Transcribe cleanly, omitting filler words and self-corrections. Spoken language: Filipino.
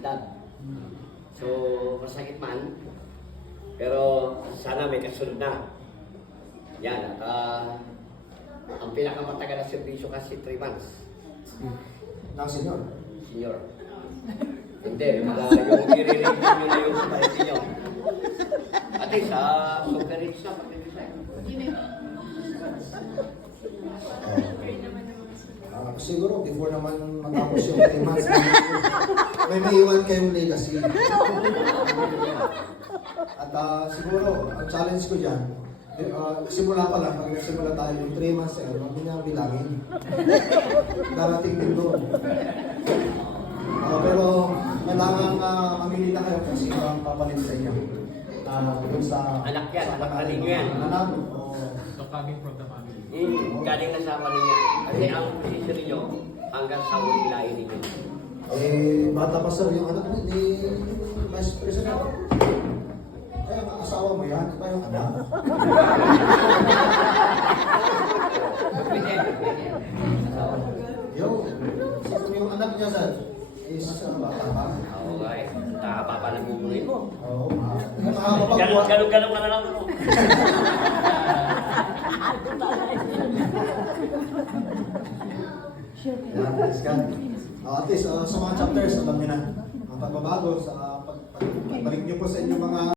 edad. So, masakit man. Pero sana may kasunod na. Yan. Ang pinakamatagal na servisyo kasi 3 months. Ng senyor. Senior. Hindi, yung i-release nyo na yung parity nyo. At least, super rich na pag-resign. Siguro, before naman matapos yung 3 months, may maiwan kayong legacy. At siguro, ang challenge ko dyan, simula pa lang, pag nagsimula tayo yung 3 months, huwag mo niya bilangin. Darating din doon. Pero kailangan mamili na kayo kasi ang papalit sa inyo. Yung sa Anak yan, anak ka ninyo yan. Anak, So coming from the family. Galing na sa pamilya. Kasi ang posisyon ninyo, hanggang sa huli lain ninyo. bata pa sir, yung anak ni Vice President. Kaya ang asawa mo yan, di ba yung anak? Yo, yung anak niya sir, is bata pa. Oo nga eh. Nakapa pa ng bubuhay mo. Oo. Nakakapagbuhat. Ganun-ganun ka na lang doon. Yan, praise God. At least sa mga chapters, alam niyo na, ang pagbabago sa pagbalik niyo po sa inyong mga